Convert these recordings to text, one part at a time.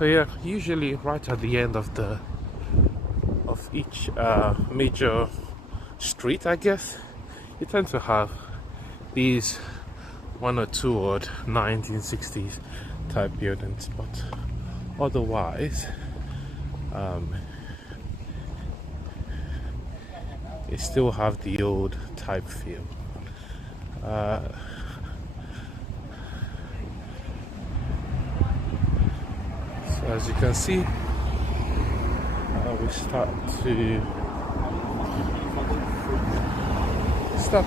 So yeah, usually right at the end of each major street, I guess, you tend to have these one or two odd 1960s type buildings, but otherwise you still have the old type feel. So as you can see, we start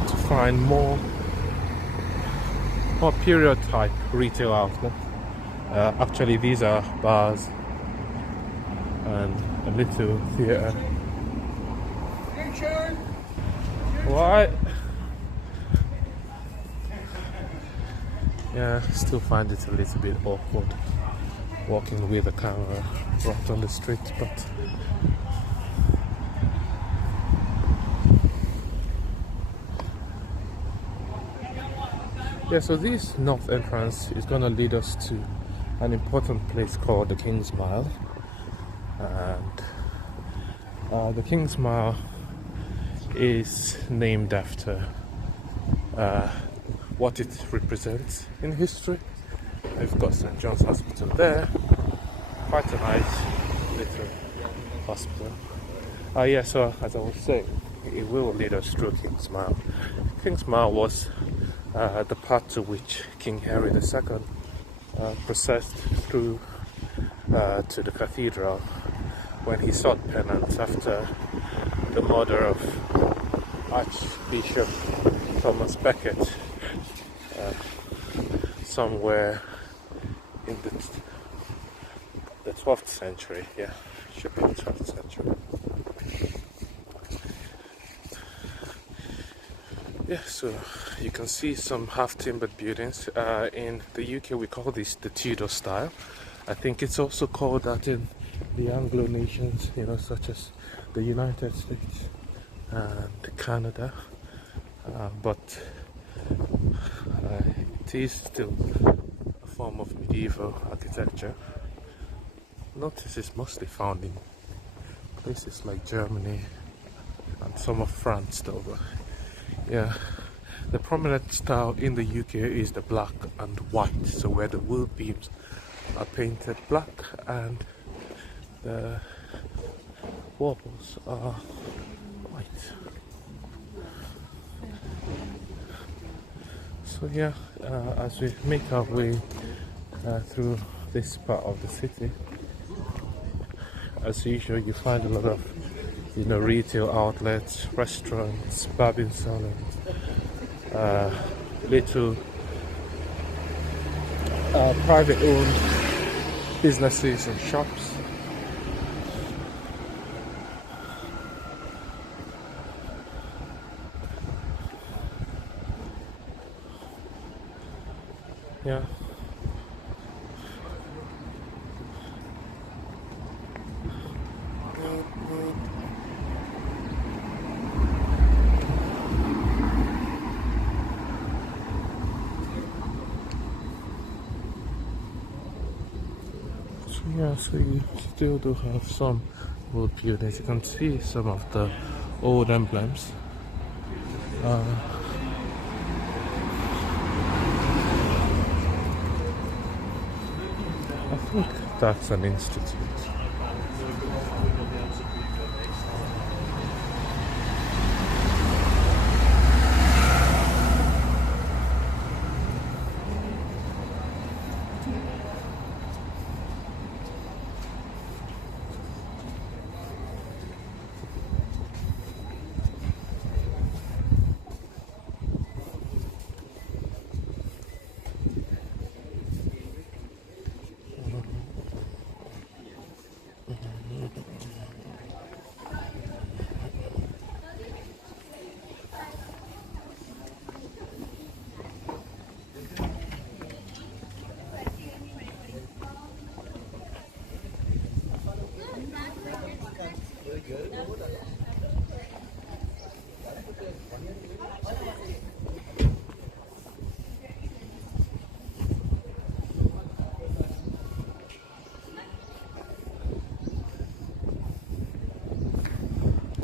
to find more period type retail outlets. Actually, these are bars and a little theatre. What? Yeah, still find it a little bit awkward walking with a camera right on the street, but yeah, so this north entrance is going to lead us to an important place called the Kings Mile. And the Kings Mile is named after what it represents in history. We've got St. John's Hospital there, quite a nice little hospital. Yeah, so as I was saying, it will lead us through Kings Mile. Kings Mile was the path to which King Henry II processed through to the cathedral when he sought penance after the murder of Archbishop Thomas Becket somewhere in the 12th century. Yeah, should be the 12th century. Yeah, so you can see some half-timbered buildings. In the UK we call this the Tudor style. I think it's also called that in the Anglo nations, you know, such as the United States and Canada. But it is still a form of medieval architecture. Notice it's mostly found in places like Germany and some of France though. But yeah, the prominent style in the UK is the black and white, so where the wood beams are painted black and the walls are white. So yeah, as we make our way through this part of the city, as usual you find a lot of, you know, retail outlets, restaurants, barbing salons, little private owned businesses and shops. Yeah. Yeah, so you still do have some old buildings. You can see some of the old emblems. I think that's an institute.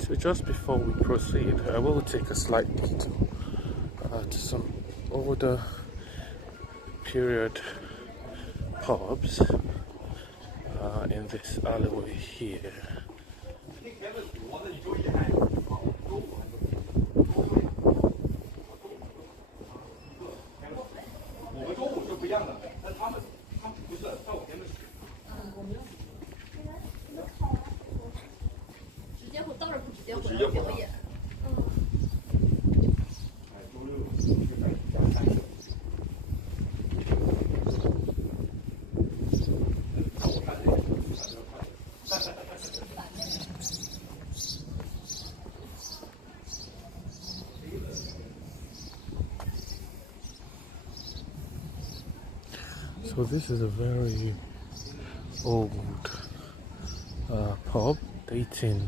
So just before we proceed, I will take a slight detour to some older period pubs in this alleyway here. So this is a very old pub dating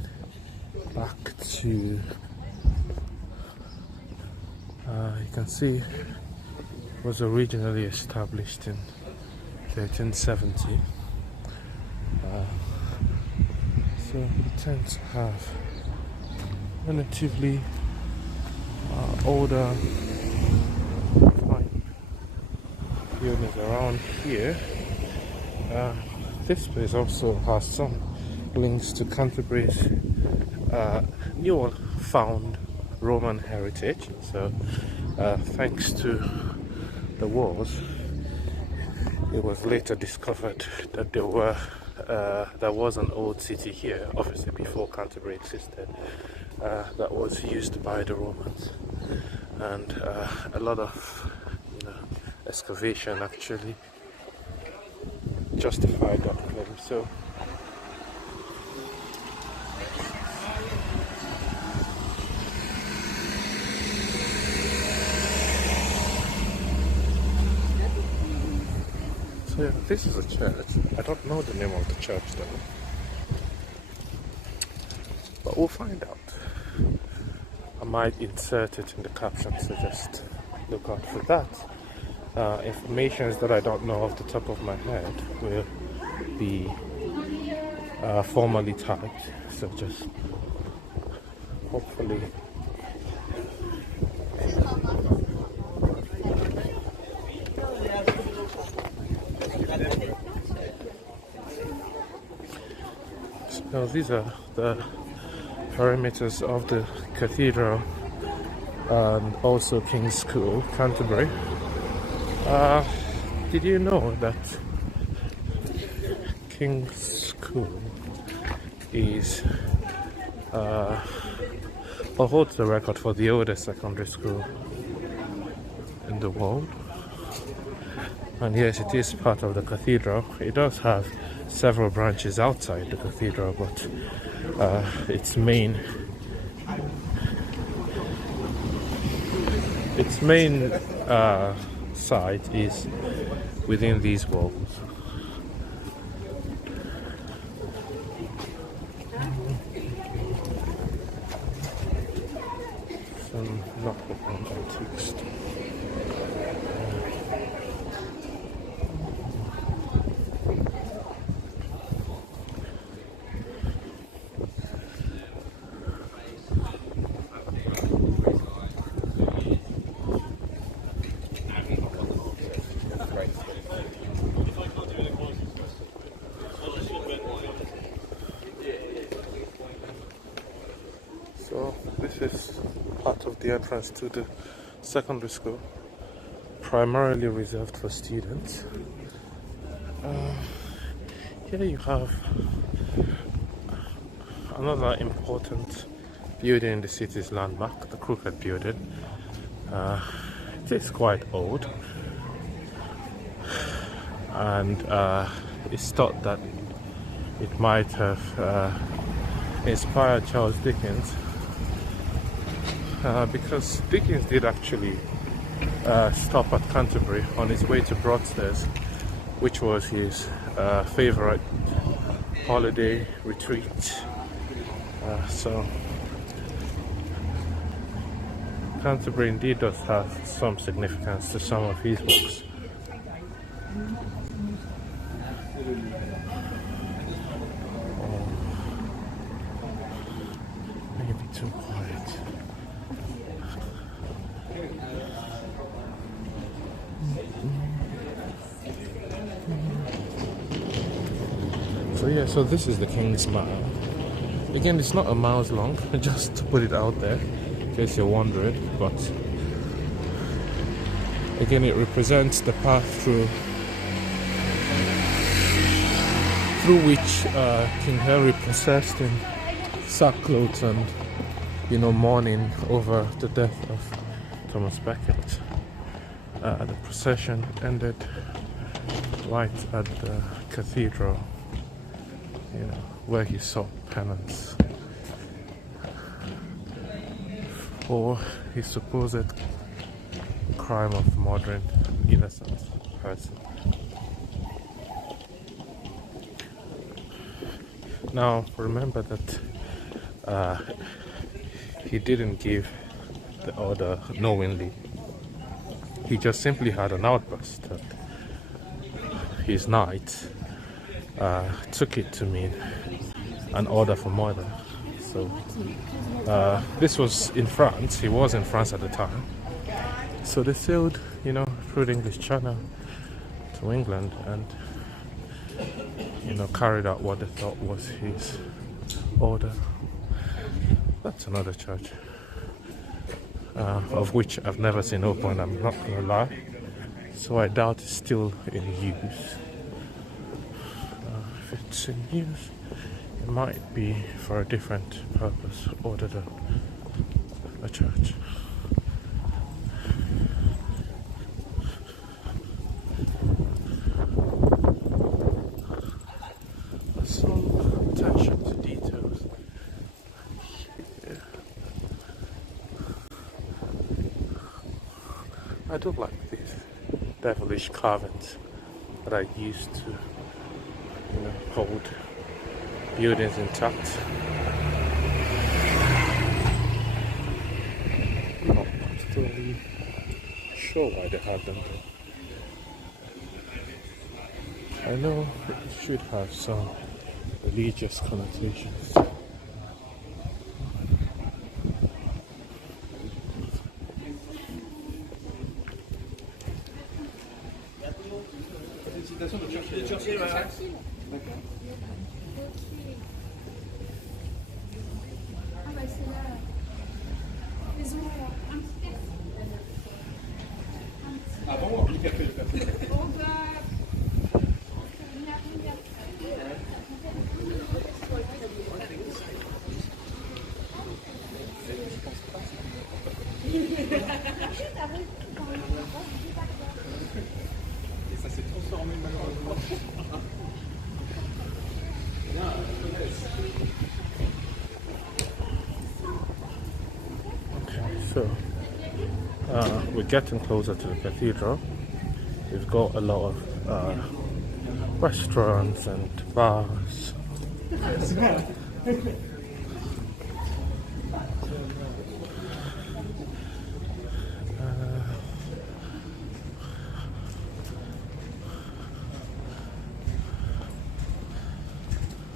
back to, you can see it was originally established in 1370. So we tend to have relatively older buildings around here. This place also has some links to Canterbury's newly found Roman heritage. So thanks to the wars, it was later discovered that there was an old city here, obviously before Canterbury existed, that was used by the Romans, and a lot of excavation actually justified that claim. So yeah, this is a church. I don't know the name of the church though, but we'll find out. I might insert it in the caption, so just look out for that. Informations that I don't know off the top of my head will be formally typed, so just hopefully so these are the perimeters of the cathedral and also King's School, Canterbury. Did you know that King's School is holds the record for the oldest secondary school in the world? And yes, it is part of the cathedral. It does have several branches outside the cathedral, but its main site is within these walls. Some Northgate antiques. So this is part of the entrance to the secondary school, primarily reserved for students. Here you have another important building in the city's landmark, the Crooked Building. It is quite old, and it's thought that it might have inspired Charles Dickens, because Dickens did actually stop at Canterbury on his way to Broadstairs, which was his favorite holiday retreat. So Canterbury indeed does have some significance to some of his books. You too quiet. So yeah, so this is the Kings Mile. Again, it's not a mile long, just to put it out there, in case you're wondering, but again, it represents the path through which King Henry processed in sackcloth and, you know, mourning over the death of Thomas Becket. The procession ended right at the cathedral, you know, where he sought penance for his supposed crime of murdering an innocent person. Now remember that he didn't give the order knowingly. He just simply had an outburst that his knights took it to mean an order for murder. So this was in France. He was in France at the time. So they sailed, you know, through the English Channel to England and, you know, carried out what they thought was his order. That's another church, of which I've never seen open, I'm not gonna lie. So I doubt it's still in use. If it's in use, it might be for a different purpose other than a church. Some attention to details. Yeah. I do like these devilish carvings that I used to, you know, hold buildings intact. Not particularly sure why they had them there. I know it should have some religious connotations. So, we're getting closer to the cathedral. We've got a lot of restaurants and bars.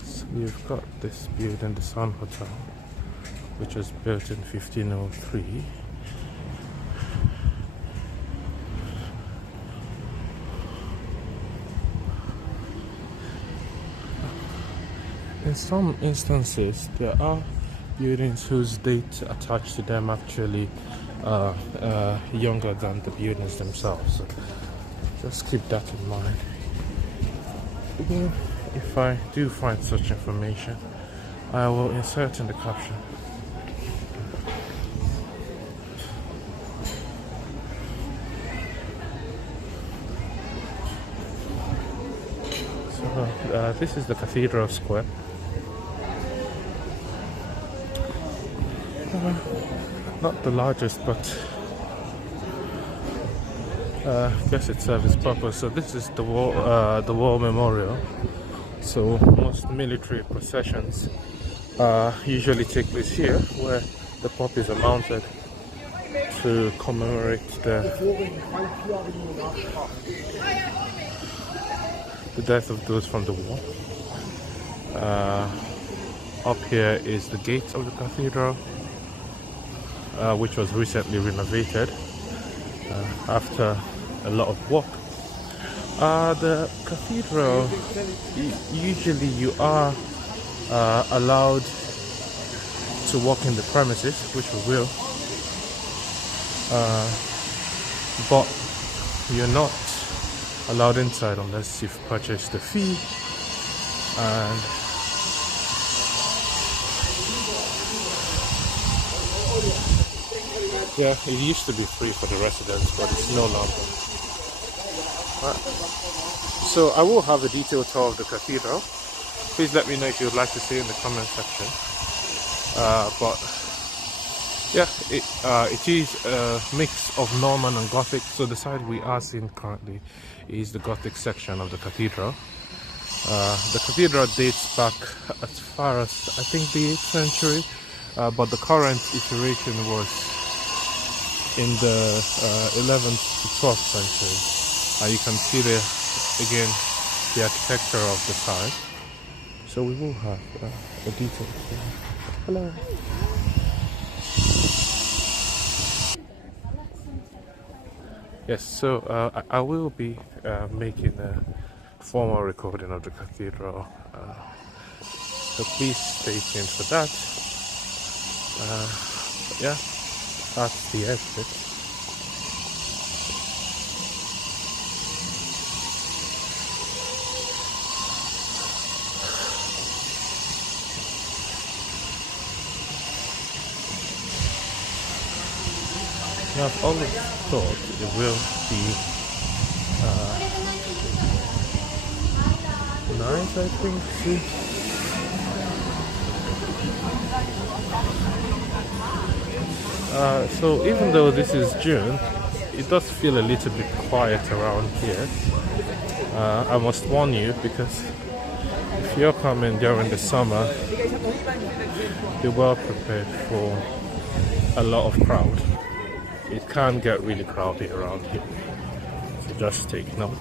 So you've got this building, the Sun Hotel, which was built in 1503. In some instances, there are buildings whose date attached to them actually younger than the buildings themselves. So just keep that in mind. Again, if I do find such information, I will insert in the caption. So this is the Cathedral Square. Not the largest, but I guess it serves its purpose. So this is the war memorial. So most military processions usually take place here, where the poppies are mounted to commemorate the death of those from the war. Up here is the gate of the cathedral. which was recently renovated after a lot of work. The cathedral, usually you are allowed to walk in the premises, which we will, but you're not allowed inside unless you've purchased a fee. And yeah, it used to be free for the residents, but it's no longer. So I will have a detailed tour of the cathedral. Please let me know if you would like to see in the comment section. But yeah, it is a mix of Norman and Gothic. So the side we are seeing currently is the Gothic section of the cathedral. The cathedral dates back as far as I think the 8th century, but the current iteration was in the 11th to 12th century. You can see there again the architecture of the side. So we will have a detail. Hello. Yes, so I will be making a formal recording of the cathedral, so please stay tuned for that. But yeah, that's the exit. Now, I've always thought it will be nice, I think, so even though this is June, it does feel a little bit quiet around here. I must warn you, because if you're coming during the summer, be well prepared for a lot of crowd. It can get really crowded around here, so just take note.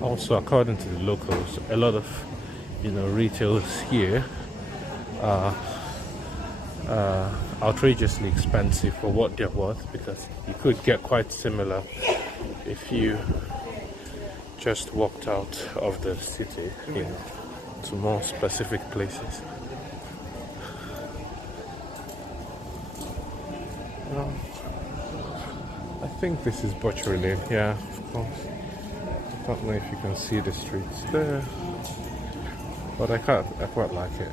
Also, according to the locals, a lot of retailers here are outrageously expensive for what they're worth, because you could get quite similar if you just walked out of the city, to more specific places. I think this is Butchery Lane. Yeah, of course. I don't know if you can see the streets there, but I quite like it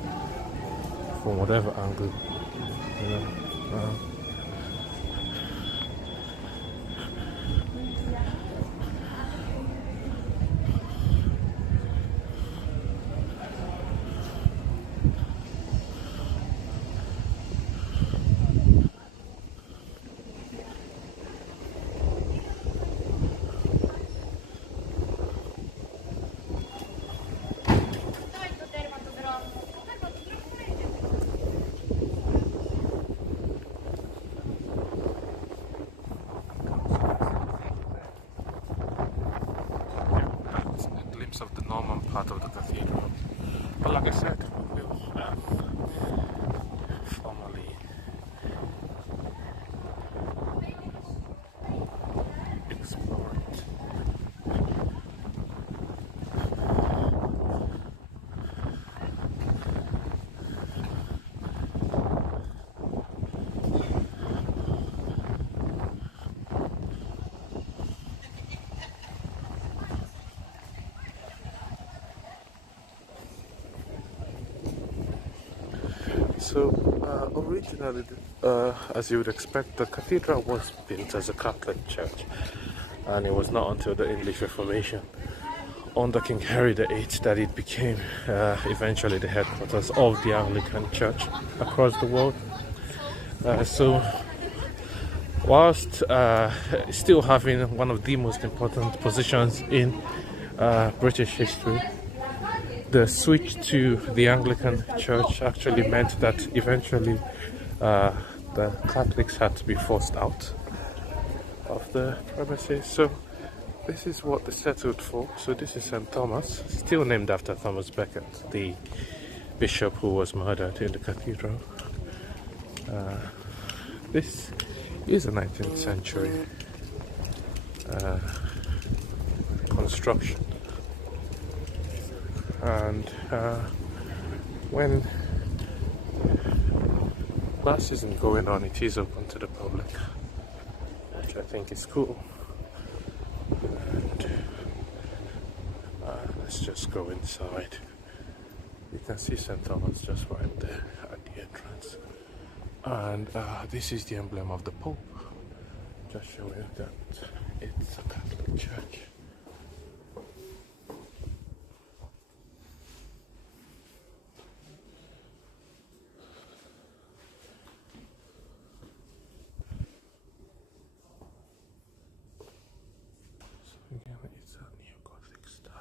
from whatever angle, of the Norman part of the cathedral. But like I said, we'll formally explore it. So originally, as you would expect, the cathedral was built as a Catholic church, and it was not until the English Reformation under King Henry VIII that it became eventually the headquarters of the Anglican Church across the world. So whilst still having one of the most important positions in British history, the switch to the Anglican Church actually meant that eventually the Catholics had to be forced out of the premises. So this is what they settled for. So this is St. Thomas, still named after Thomas Becket, the bishop who was murdered in the cathedral. This is a 19th century construction, and when class isn't going on, it is open to the public, which I think is cool. And let's just go inside. You can see St. Thomas just right there at the entrance, and this is the emblem of the Pope, just showing that it's a Catholic church. Again, it's a neo-Gothic style.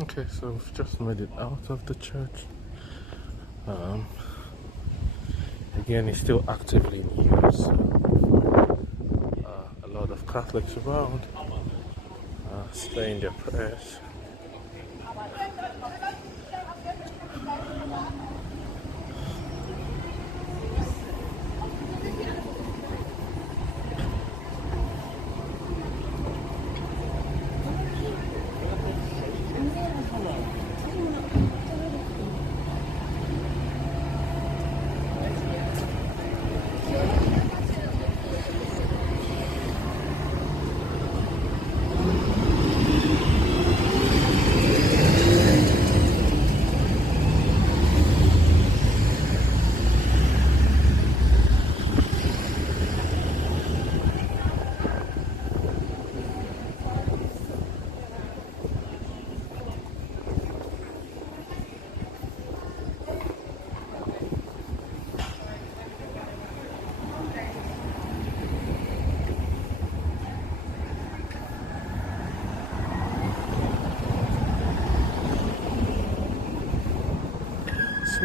Okay, so we've just made it out of the church. Again, it's still actively in use. A lot of Catholics around saying their prayers.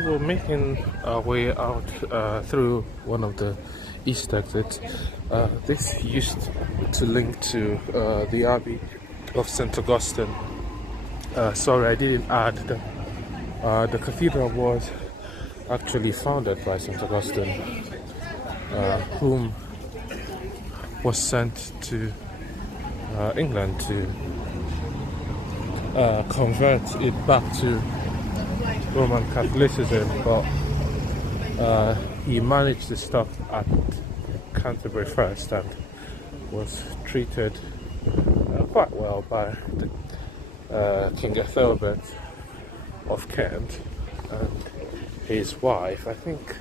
were making our way out through one of the east exits, this used to link to the Abbey of St. Augustine. Sorry, I didn't add that the cathedral was actually founded by St. Augustine, whom was sent to England to convert it back to Roman Catholicism, but he managed to stop at Canterbury first and was treated quite well by the King Ethelbert of Kent and his wife. I think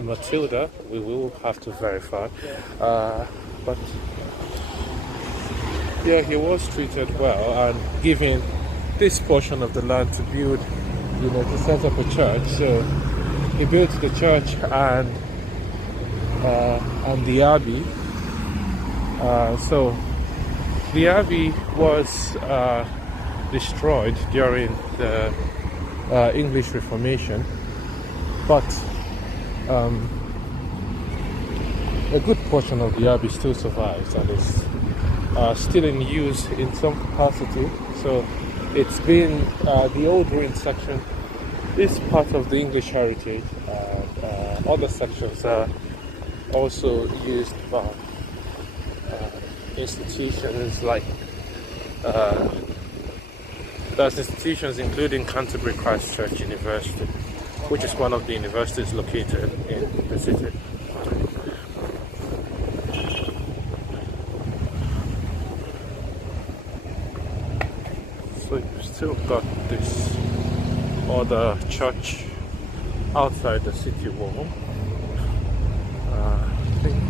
Matilda. We will have to verify, but yeah, he was treated well and given this portion of the land to build, to set up a church. So he built the church and the Abbey. So the Abbey was destroyed during the English Reformation, but a good portion of the Abbey still survives and is still in use in some capacity. So it's been the old ruin section is part of the English heritage, and other sections are also used by institutions like there's institutions including Canterbury Church University, which is one of the universities located in the city. So you've still got this other church outside the city wall. I think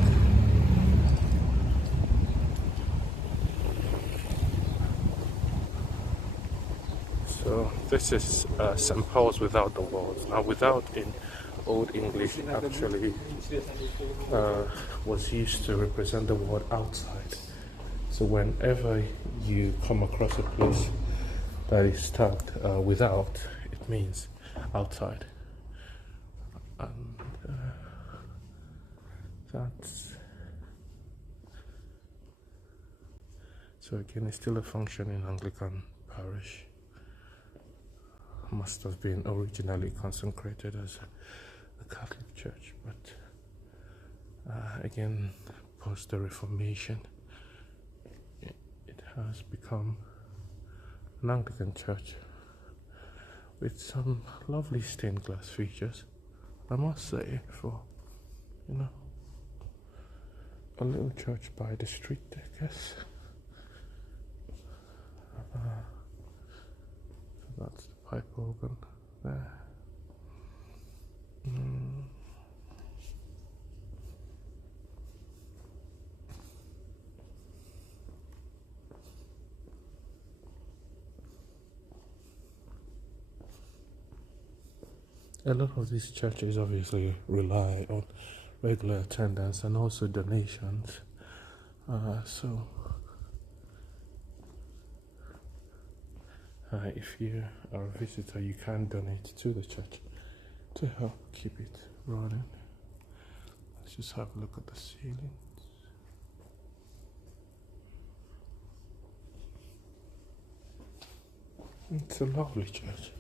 so. This is St. Paul's without the walls. Now, without in Old English actually was used to represent the word outside. So whenever you come across a place that is tagged without, it means outside. And that's so again, it's still a functioning Anglican parish. Must have been originally consecrated as a Catholic church, but again, post the Reformation, it has become an Anglican church with some lovely stained glass features, I must say, for a little church by the street, I guess. So that's the pipe organ there. A lot of these churches obviously rely on regular attendance and also donations. So if you are a visitor, you can donate to the church to help keep it running. Let's just have a look at the ceilings. It's a lovely church.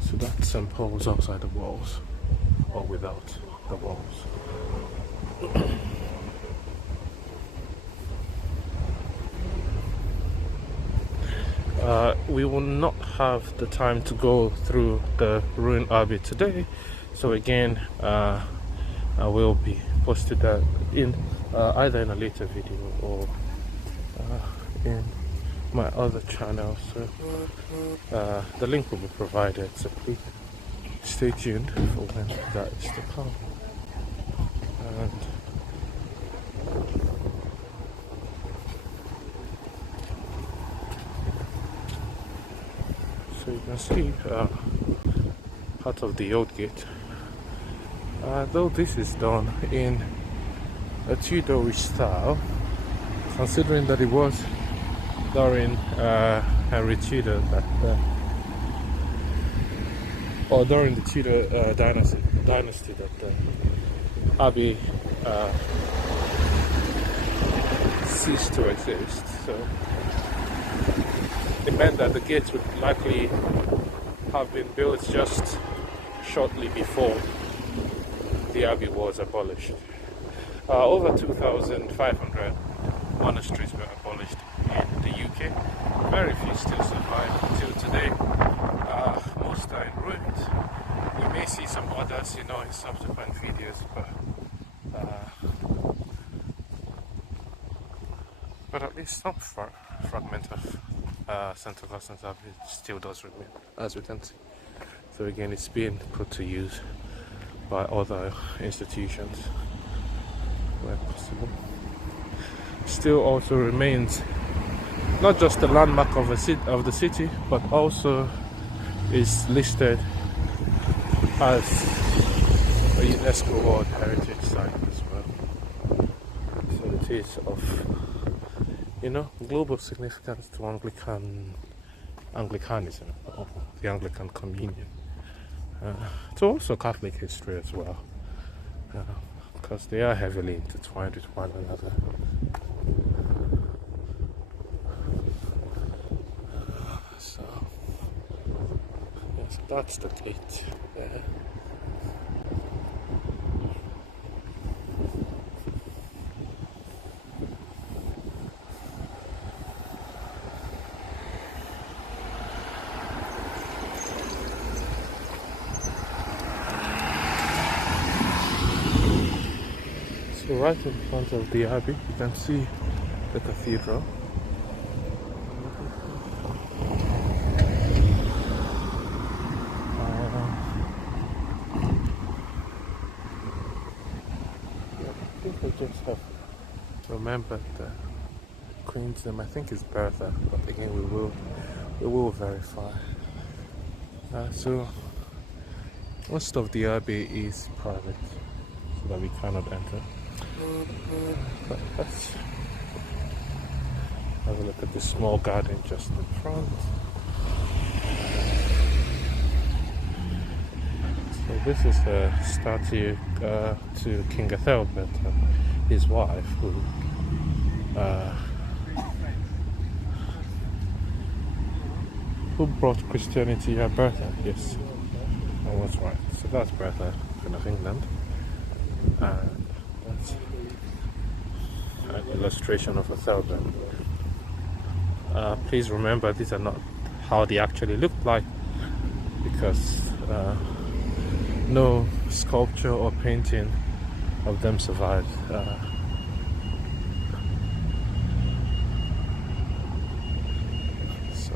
So that's St. Paul's outside the walls, or without the walls. We will not have the time to go through the ruined Abbey today, so again, I will be posted that in either in a later video or in my other channel. So the link will be provided, so please stay tuned for when that is to come. And so you can see part of the old gate, though this is done in a Tudorish style, considering that it was during Henry Tudor or during the Tudor dynasty that the Abbey ceased to exist. So it meant that the gates would likely have been built just shortly before the Abbey was abolished. Over 2,500 monasteries were abolished in the UK. Very few still survive until today. Most are in ruins. We may see some others, in subsequent videos, but at least some fragment of St. Augustine's Abbey still does remain, as we can see. So again, it's being put to use by other institutions where possible. Still also remains not just a landmark of the city, but also is listed as a UNESCO World Heritage Site as well. So it is of global significance to Anglicanism, or the Anglican Communion, to also Catholic history as well, because they are heavily intertwined with one another. So yes, that's the gate there. So right in front of the Abbey, you can see the cathedral. I think I just have remembered the Queen's name. I think it's Bertha, but again we will verify. So most of the Abbey is private, so that we cannot enter. But let's have a look at the small garden just in front. So this is a statue to King Ethelbert, his wife, who brought Christianity. Bertha, yes, I was right. So that's Bertha, Queen of England, and that's an illustration of Ethelbert. Please remember, these are not how they actually looked like, because no sculpture or painting of them survived. So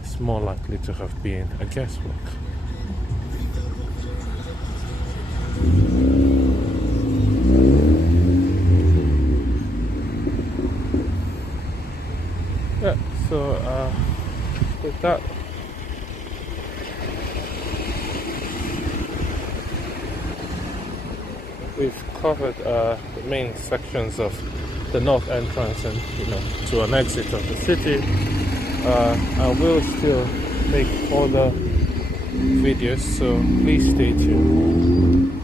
it's more likely to have been a guesswork. Yeah, so with that, we've covered the main sections of the north entrance and to an exit of the city. I will still make other videos, so please stay tuned.